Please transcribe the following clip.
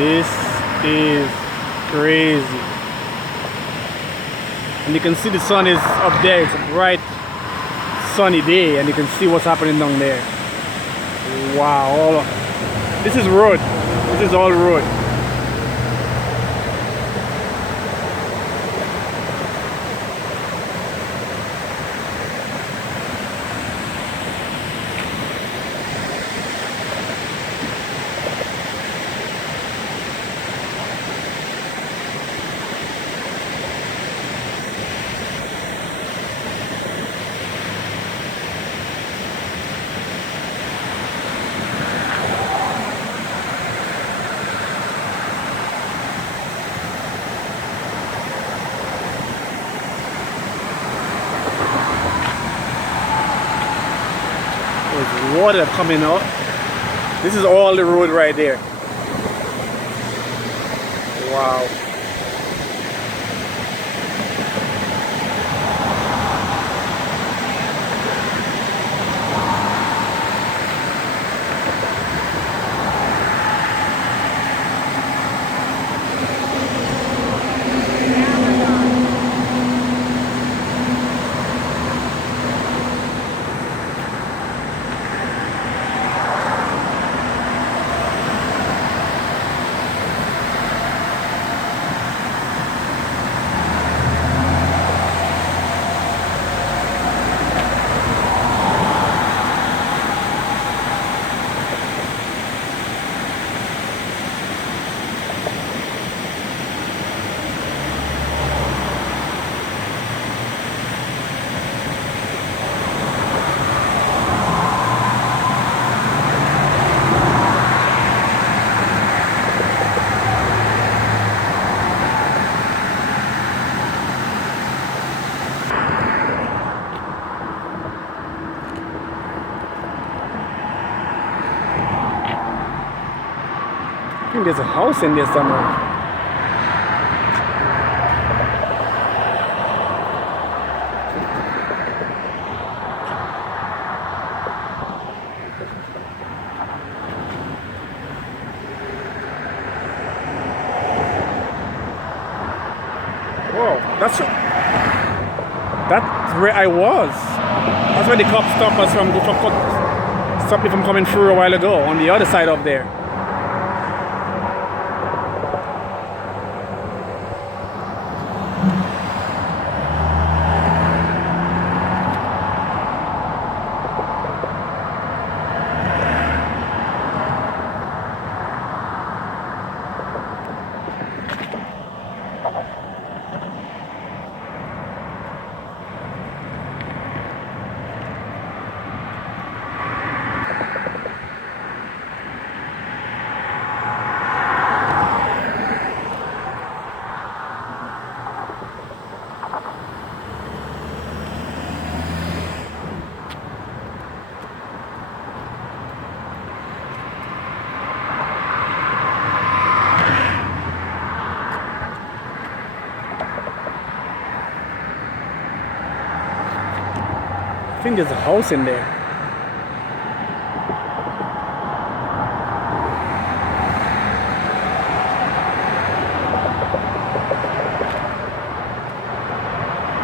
This is crazy. And you can see the sun is up there. It's a bright sunny day and you can see what's happening down there. Wow. This is road. This is all road. There's water coming out. This is all the road right there. Wow. I think there's a house in there somewhere. Whoa, that's where I was. That's where the cop stopped us from stopped me from coming through a while ago on the other side up there. I think there's a house in there.